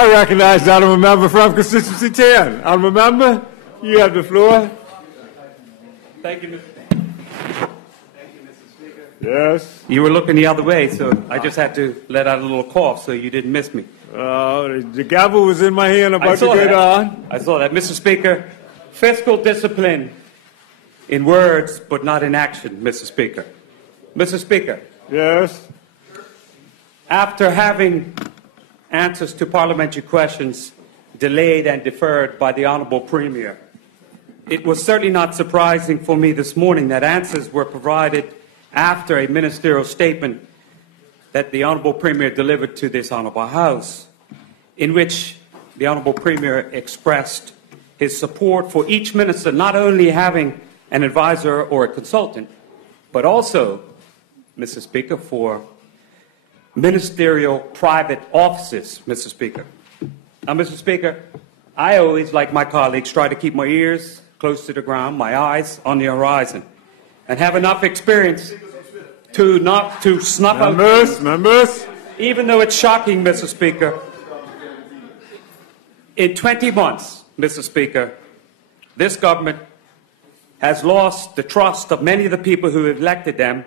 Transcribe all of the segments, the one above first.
I recognize the honourable member from constituency 10. Honourable member, you have the floor. Thank you, Mr. Speaker. Yes. You were looking the other way, so I just had to let out a little cough so you didn't miss me. The gavel was in my hand about to get on. I saw that. Mr. Speaker, fiscal discipline in words but not in action, Mr. Speaker. Mr. Speaker. Yes. After having answers to parliamentary questions delayed and deferred by the Honourable Premier, it was certainly not surprising for me this morning that answers were provided after a ministerial statement that the Honourable Premier delivered to this Honourable House, in which the Honourable Premier expressed his support for each minister not only having an advisor or a consultant, but also, Mr. Speaker, for ministerial private offices, Mr. Speaker. Now, Mr. Speaker, I always, like my colleagues, try to keep my ears close to the ground, my eyes on the horizon, and have enough experience to not to snuff out members. Even though it's shocking, Mr. Speaker, in 20 months, Mr. Speaker, this government has lost the trust of many of the people who elected them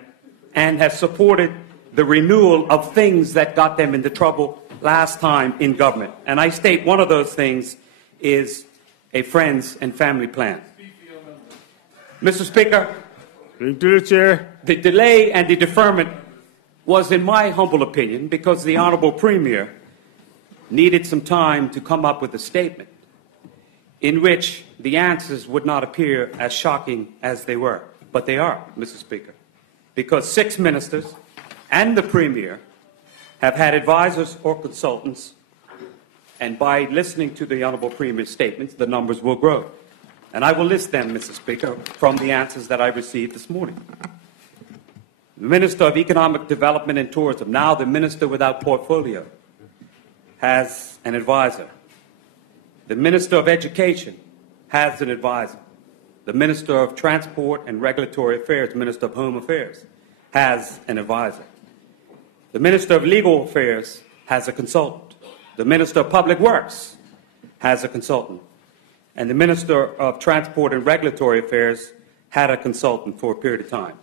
and has supported the renewal of things that got them into trouble last time in government. And I state one of those things is a friends and family plan. Mr. Speaker, to the chair. The delay and the deferment was, in my humble opinion, because the Honourable Premier needed some time to come up with a statement in which the answers would not appear as shocking as they were. But they are, Mr. Speaker, because 6 ministers and the Premier have had advisors or consultants, and by listening to the Honourable Premier's statements, the numbers will grow. And I will list them, Mr. Speaker, from the answers that I received this morning. The Minister of Economic Development and Tourism, now the Minister without portfolio, has an advisor. The Minister of Education has an advisor. The Minister of Transport and Regulatory Affairs, Minister of Home Affairs, has an advisor. The Minister of Legal Affairs has a consultant. The Minister of Public Works has a consultant. And the Minister of Transport and Regulatory Affairs had a consultant for a period of time.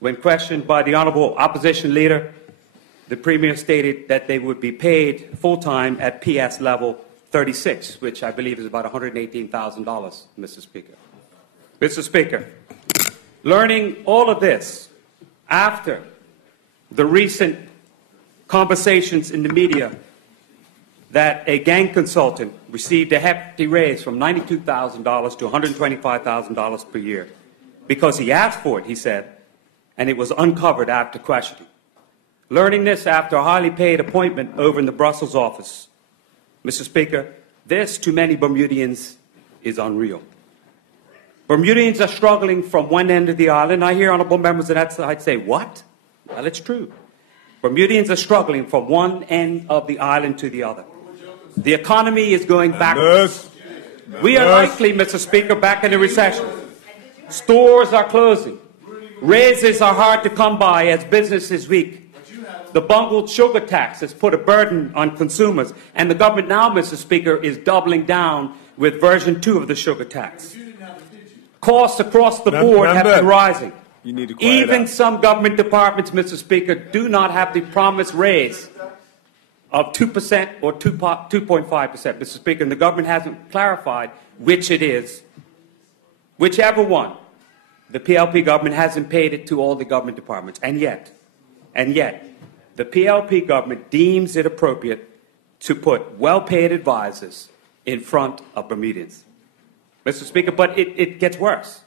When questioned by the Honourable Opposition Leader, the Premier stated that they would be paid full-time at PS level 36, which I believe is about $118,000, Mr. Speaker. Mr. Speaker, learning all of this after the recent conversations in the media that a gang consultant received a hefty raise from $92,000 to $125,000 per year because he asked for it, he said, and it was uncovered after questioning. Learning this after a highly paid appointment over in the Brussels office, Mr. Speaker, this to many Bermudians is unreal. Bermudians are struggling from one end of the island. I hear honourable members of that side say, what? Well, it's true. Bermudians are struggling from one end of the island to the other. The economy is going backwards. We are likely, Mr. Speaker, back in a recession. Stores are closing. Raises are hard to come by as business is weak. The bungled sugar tax has put a burden on consumers. And the government now, Mr. Speaker, is doubling down with version 2 of the sugar tax. Costs across the board have been rising. Even some government departments, Mr. Speaker, do not have the promised raise of 2% or 2.5%, Mr. Speaker, and the government hasn't clarified which it is. Whichever one, the PLP government hasn't paid it to all the government departments. And yet, the PLP government deems it appropriate to put well-paid advisors in front of Bermudians. Mr. Speaker, but it gets worse.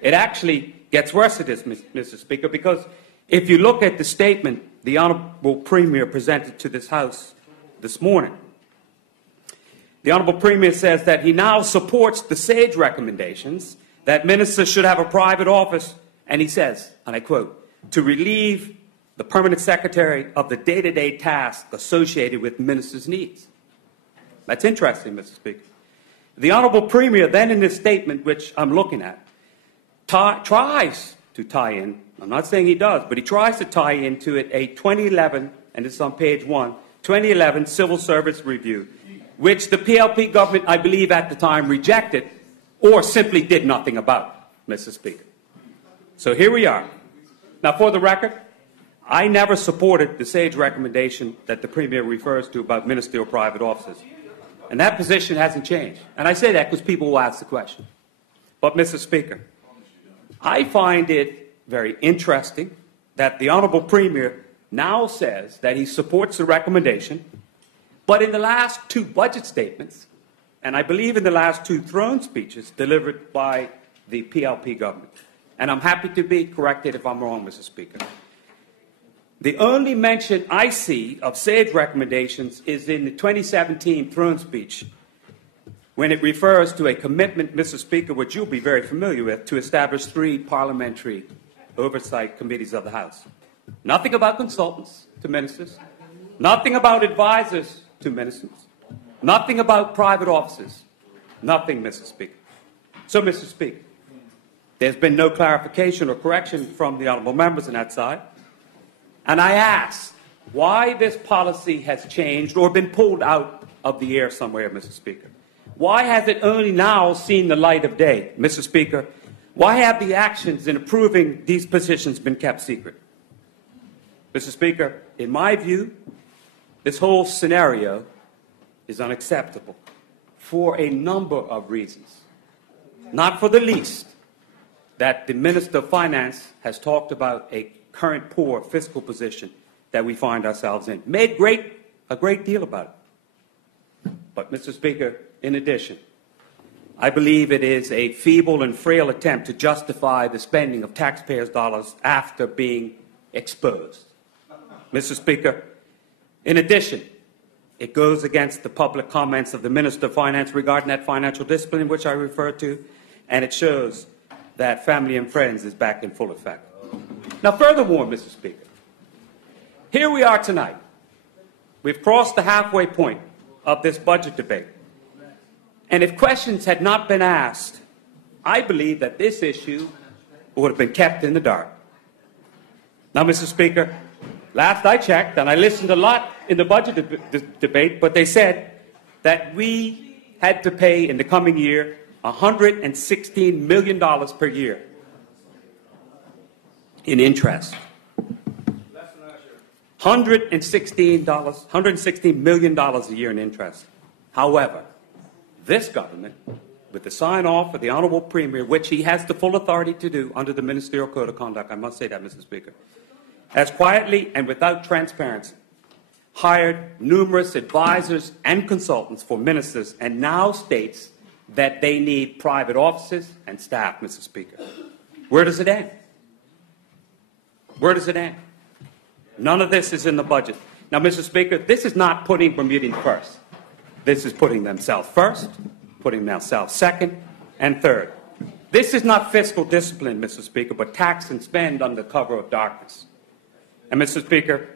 It actually gets worse at this, Mr. Speaker, because if you look at the statement the Honourable Premier presented to this House this morning, the Honourable Premier says that he now supports the SAGE recommendations that ministers should have a private office, and he says, and I quote, to relieve the permanent secretary of the day-to-day tasks associated with ministers' needs. That's interesting, Mr. Speaker. The Honourable Premier then in this statement, which I'm looking at, tries to tie in, I'm not saying he does, but he tries to tie into it a 2011, and it's on page 1, 2011 Civil Service Review, which the PLP government, I believe at the time, rejected or simply did nothing about, Mr. Speaker. So here we are. Now, for the record, I never supported the sage recommendation that the Premier refers to about ministerial private offices. And that position hasn't changed. And I say that because people will ask the question. But, Mr. Speaker, I find it very interesting that the Honourable Premier now says that he supports the recommendation, but in the last two budget statements, and I believe in the last two throne speeches delivered by the PLP government, and I'm happy to be corrected if I'm wrong, Mr. Speaker, the only mention I see of sage recommendations is in the 2017 throne speech, when it refers to a commitment, Mr. Speaker, which you'll be very familiar with, to establish 3 parliamentary oversight committees of the House. Nothing about consultants to ministers, nothing about advisors to ministers, nothing about private offices, nothing, Mr. Speaker. So, Mr. Speaker, there's been no clarification or correction from the honourable members on that side. And I ask why this policy has changed or been pulled out of the air somewhere, Mr. Speaker. Why has it only now seen the light of day, Mr. Speaker? Why have the actions in approving these positions been kept secret? Mr. Speaker, in my view, this whole scenario is unacceptable for a number of reasons. Not for the least that the Minister of Finance has talked about a current poor fiscal position that we find ourselves in. Made a great deal about it. But, Mr. Speaker, in addition, I believe it is a feeble and frail attempt to justify the spending of taxpayers' dollars after being exposed. Mr. Speaker, in addition, it goes against the public comments of the Minister of Finance regarding that financial discipline which I referred to, and it shows that family and friends is back in full effect. Now, furthermore, Mr. Speaker, here we are tonight. We've crossed the halfway point of this budget debate. And if questions had not been asked, I believe that this issue would have been kept in the dark. Now, Mr. Speaker, last I checked, and I listened a lot in the budget debate, but they said that we had to pay in the coming year $116 million per year in interest. $116 million a year in interest. However, this government, with the sign-off of the Honourable Premier, which he has the full authority to do under the Ministerial Code of Conduct, I must say that, Mr. Speaker, has quietly and without transparency hired numerous advisors and consultants for ministers and now states that they need private offices and staff, Mr. Speaker. Where does it end? Where does it end? None of this is in the budget. Now, Mr. Speaker, this is not putting Bermudians first. This is putting themselves first, putting themselves second, and third. This is not fiscal discipline, Mr. Speaker, but tax and spend under cover of darkness. And, Mr. Speaker,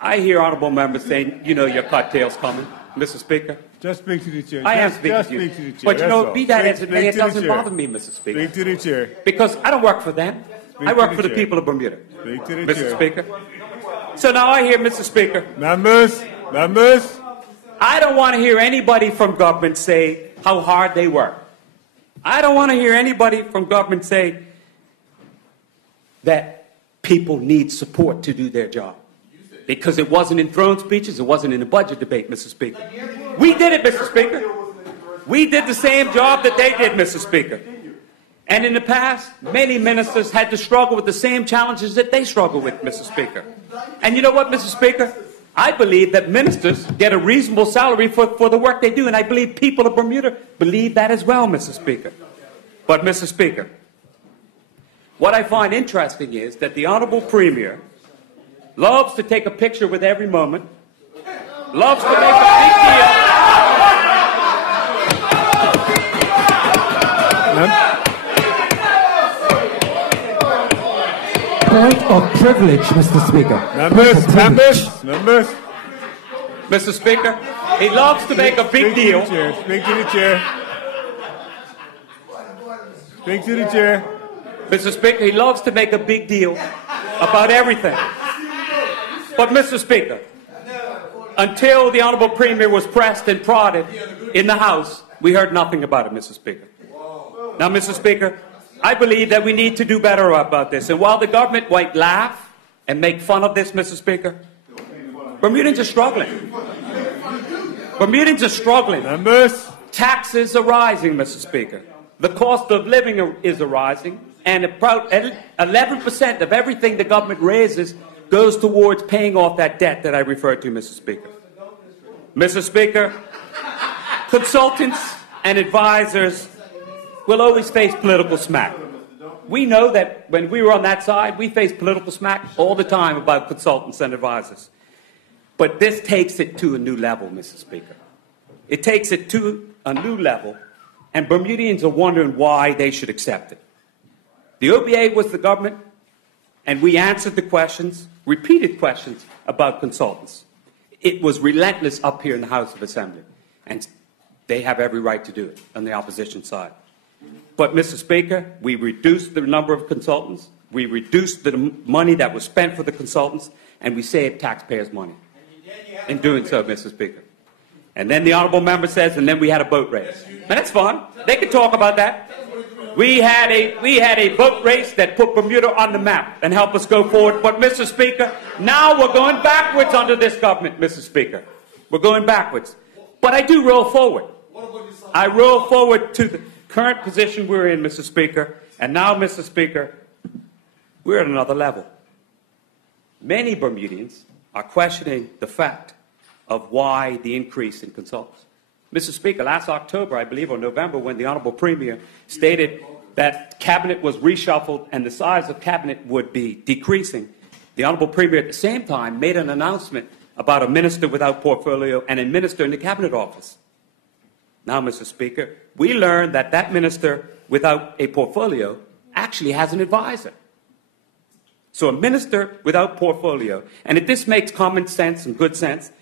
I hear honourable members saying, you know, your cocktail's coming, Mr. Speaker. Just speak to the chair. I am speaking to you. But, you know, be that as it may, it doesn't bother me, Mr. Speaker. Speak to the chair. Because I don't work for them. I work for the people of Bermuda, Mr. Speaker. So now I hear, Mr. Speaker. Members. I don't want to hear anybody from government say how hard they work. I don't want to hear anybody from government say that people need support to do their job. Because it wasn't in throne speeches, it wasn't in the budget debate, Mr. Speaker. We did it, Mr. Speaker. We did the same job that they did, Mr. Speaker. And in the past, many ministers had to struggle with the same challenges that they struggle with, Mr. Speaker. And you know what, Mr. Speaker? I believe that ministers get a reasonable salary for the work they do, and I believe people of Bermuda believe that as well, Mr. Speaker. But, Mr. Speaker, what I find interesting is that the Honourable Premier loves to take a picture with every moment, loves to make a big deal. Point of privilege, Mr. Speaker. Members. Mr. Speaker, he loves to make a big deal. Speak to the chair. Speak to the chair. Mr. Speaker, he loves to make a big deal about everything. But, Mr. Speaker, until the Honorable Premier was pressed and prodded in the House, we heard nothing about it, Mr. Speaker. Now, Mr. Speaker, I believe that we need to do better about this. And while the government might laugh and make fun of this, Mr. Speaker, Bermudans are struggling. Bermudans are struggling. Members. Taxes are rising, Mr. Speaker. The cost of living is rising, and about 11% of everything the government raises goes towards paying off that debt that I referred to, Mr. Speaker. Mr. Speaker, consultants and advisors will always face political smack. We know that when we were on that side, we faced political smack all the time about consultants and advisors. But this takes it to a new level, Mr. Speaker. It takes it to a new level, and Bermudians are wondering why they should accept it. The OBA was the government, and we answered the questions, repeated questions about consultants. It was relentless up here in the House of Assembly, and they have every right to do it on the opposition side. But, Mr. Speaker, we reduced the number of consultants, we reduced the money that was spent for the consultants, and we saved taxpayers' money in doing so, Mr. Speaker. And then the honourable member says, and then we had a boat race. And that's fine. They can talk about that. We had a boat race that put Bermuda on the map and helped us go forward. But, Mr. Speaker, now we're going backwards under this government, Mr. Speaker. We're going backwards. But I do roll forward. I roll forward to the current position we're in, Mr. Speaker. And now, Mr. Speaker, we're at another level. Many Bermudians are questioning the fact of why the increase in consultants. Mr. Speaker, last October, I believe, or November, when the Honourable Premier stated that Cabinet was reshuffled and the size of Cabinet would be decreasing, the Honourable Premier at the same time made an announcement about a minister without portfolio and a minister in the Cabinet office. Now, Mr. Speaker, we learned that that minister without a portfolio actually has an advisor. So a minister without portfolio, and if this makes common sense and good sense,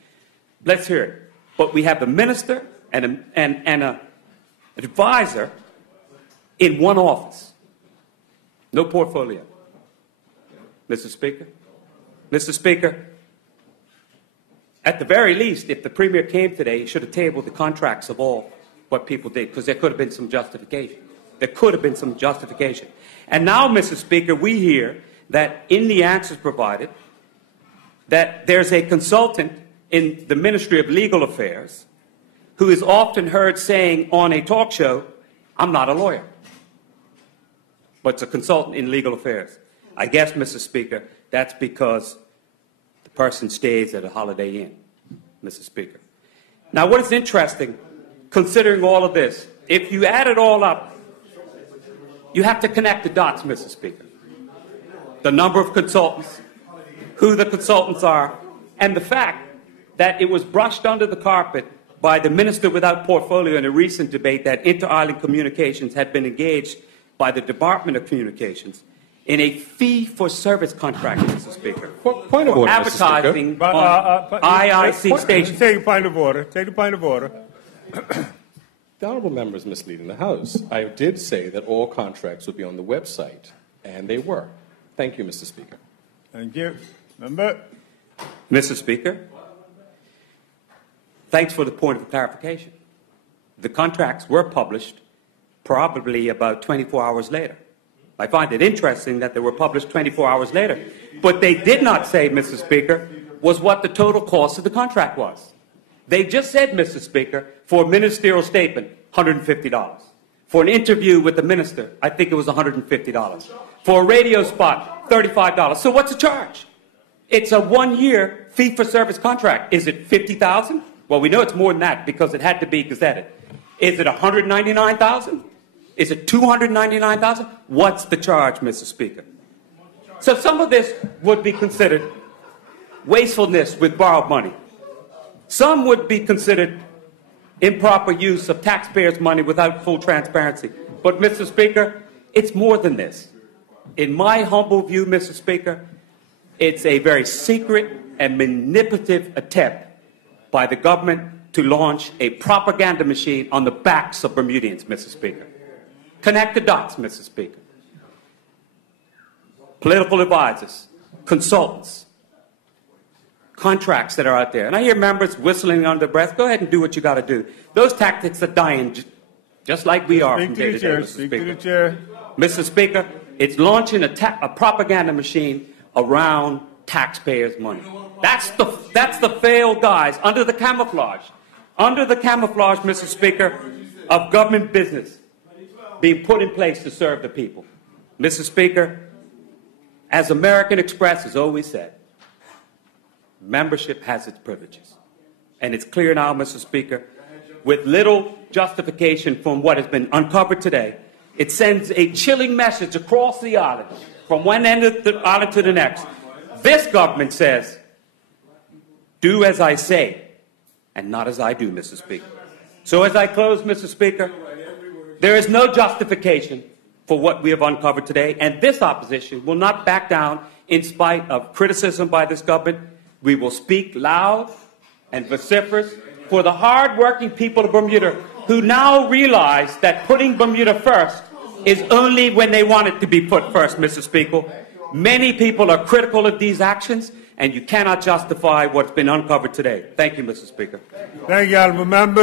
let's hear it. But we have the minister and an advisor in one office. No portfolio. Mr. Speaker? Mr. Speaker, at the very least, if the Premier came today, he should have tabled the contracts of all what people did, because there could have been some justification. There could have been some justification. And now, Mr. Speaker, we hear that in the answers provided, that there's a consultant in the Ministry of Legal Affairs who is often heard saying on a talk show, I'm not a lawyer, but it's a consultant in legal affairs. I guess, Mr. Speaker, that's because the person stays at a Holiday Inn, Mr. Speaker. Now, what is interesting, considering all of this, if you add it all up, you have to connect the dots, Mr. Speaker. The number of consultants, who the consultants are, and the fact that it was brushed under the carpet by the minister without portfolio in a recent debate that Inter-Island Communications had been engaged by the Department of Communications in a fee-for-service contract, Mr. Speaker. Point of order, advertising on IIC stations. Take a point of order. Take a point of order. The honourable member is misleading the House. I did say that all contracts would be on the website, and they were. Thank you, Mr. Speaker. Thank you. Member. Mr. Speaker, thanks for the point of clarification. The contracts were published probably about 24 hours later. I find it interesting that they were published 24 hours later. But they did not say, Mr. Speaker, was what the total cost of the contract was. They just said, Mr. Speaker, for a ministerial statement, $150. For an interview with the minister, I think it was $150. For a radio spot, $35. So what's the charge? It's a one-year fee-for-service contract. Is it $50,000? Well, we know it's more than that because it had to be gazetted. Is it $199,000? Is it $299,000? What's the charge, Mr. Speaker? So some of this would be considered wastefulness with borrowed money. Some would be considered improper use of taxpayers' money without full transparency. But, Mr. Speaker, it's more than this. In my humble view, Mr. Speaker, it's a very secret and manipulative attempt by the government to launch a propaganda machine on the backs of Bermudians, Mr. Speaker. Connect the dots, Mr. Speaker. Political advisors, consultants, contracts that are out there. And I hear members whistling under their breath. Go ahead and do what you got to do. Those tactics are dying just like we are from day to day, Mr. Speaker. Mr. Speaker, it's launching a propaganda machine around taxpayers' money. That's the failed guys under the camouflage, Mr. Speaker, of government business being put in place to serve the people. Mr. Speaker, as American Express has always said, membership has its privileges. And it's clear now, Mr. Speaker, with little justification from what has been uncovered today, it sends a chilling message across the island, from one end of the island to the next. This government says, do as I say, and not as I do, Mr. Speaker. So as I close, Mr. Speaker, there is no justification for what we have uncovered today, and this opposition will not back down in spite of criticism by this government. We will speak loud and vociferous for the hard-working people of Bermuda who now realize that putting Bermuda first is only when they want it to be put first, Mr. Speaker. Many people are critical of these actions, and you cannot justify what's been uncovered today. Thank you, Mr. Speaker. Thank you, honourable member.